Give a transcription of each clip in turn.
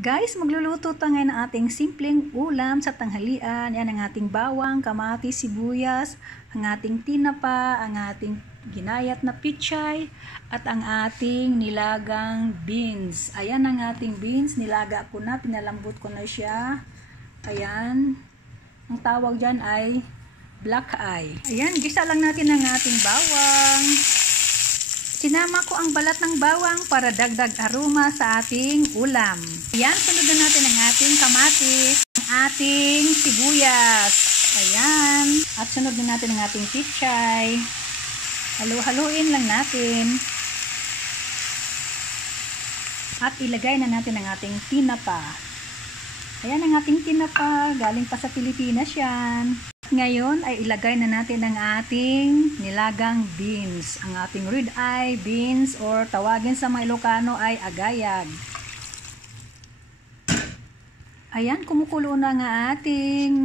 Guys, magluluto tayo ngayon ng ating simpleng ulam sa tanghalian. Yan ang ating bawang, kamatis, sibuyas, ang ating tinapa, ang ating ginayat na pichay, at ang ating nilagang beans. Ayan ang ating beans, nilaga ko na, pinalambot ko na siya. Ayan, ang tawag dyan ay black eye. Ayan, gisa lang natin ang ating bawang. Sinama ko ang balat ng bawang para dagdag aroma sa ating ulam. Ayan, sunod na natin ang ating kamatis, ang ating sibuyas. Ayan. At sunod na natin ang ating pichay. Halu-haluin lang natin. At ilagay na natin ang ating tinapa. Ayan ang ating tinapa. Galing pa sa Pilipinas yan. Ngayon ay ilagay na natin ang ating nilagang beans. Ang ating red eye beans or tawagin sa mga Ilocano ay agayag. Ayan, kumukulo na nga ating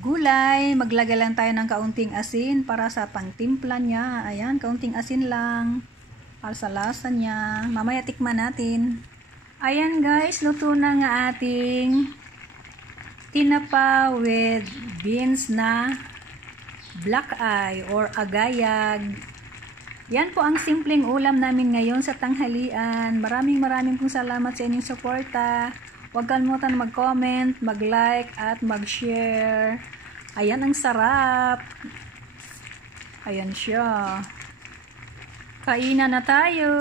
gulay. Maglagay lang tayo ng kaunting asin para sa pangtimpla niya. Ayan, kaunting asin lang para sa lasa niya. Mamaya tikman natin. Ayan guys, luto na nga ating tinapa with beans na black eye or agayag. Yan po ang simpleng ulam namin ngayon sa tanghalian. Maraming pong salamat sa inyong suporta. Huwag kalimutan mag-comment, mag-like at mag-share. Ayan ang sarap. Ayan siya. Kainan na tayo.